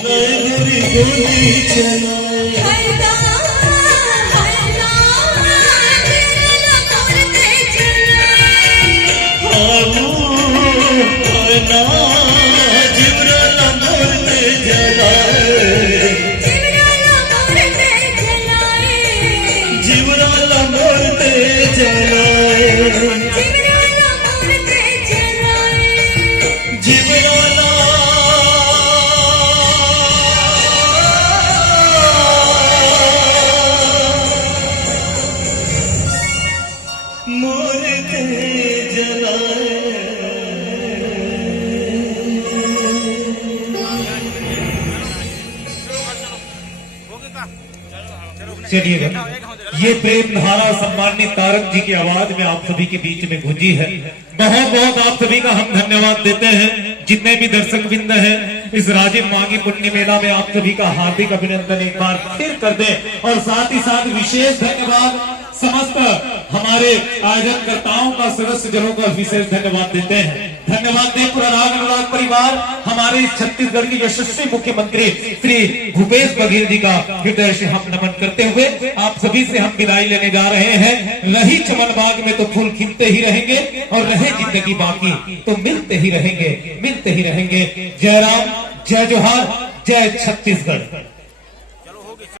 गोरी गोली चलाए चलिएगा, ये प्रेम धारा सम्माननीय तारक जी की आवाज में आप सभी के बीच में गूंजी है। बहुत बहुत आप सभी का हम धन्यवाद देते हैं। जितने भी दर्शक बिंद हैं, इस राजीव मांगी पुण्य मेला में आप सभी का हार्दिक अभिनंदन एक बार फिर कर दें। और साथ ही साथ विशेष धन्यवाद समस्त हमारे आयोजनकर्ताओं का, सदस्य जनों का विशेष धन्यवाद देते हैं। धन्यवाद दें पूरा राग अनुराग परिवार, हमारे इस छत्तीसगढ़ के यशस्वी मुख्यमंत्री श्री भूपेश बघेल जी का हृदय से हम नमन करते हुए आप सभी से हम विदाई लेने जा रहे हैं। रही चमन बाग में तो फूल खिलते ही रहेंगे और रहे जिंदगी बाकी तो मिलते ही रहेंगे, मिलते ही रहेंगे। जय राम, जय जोहार, जय छत्तीसगढ़।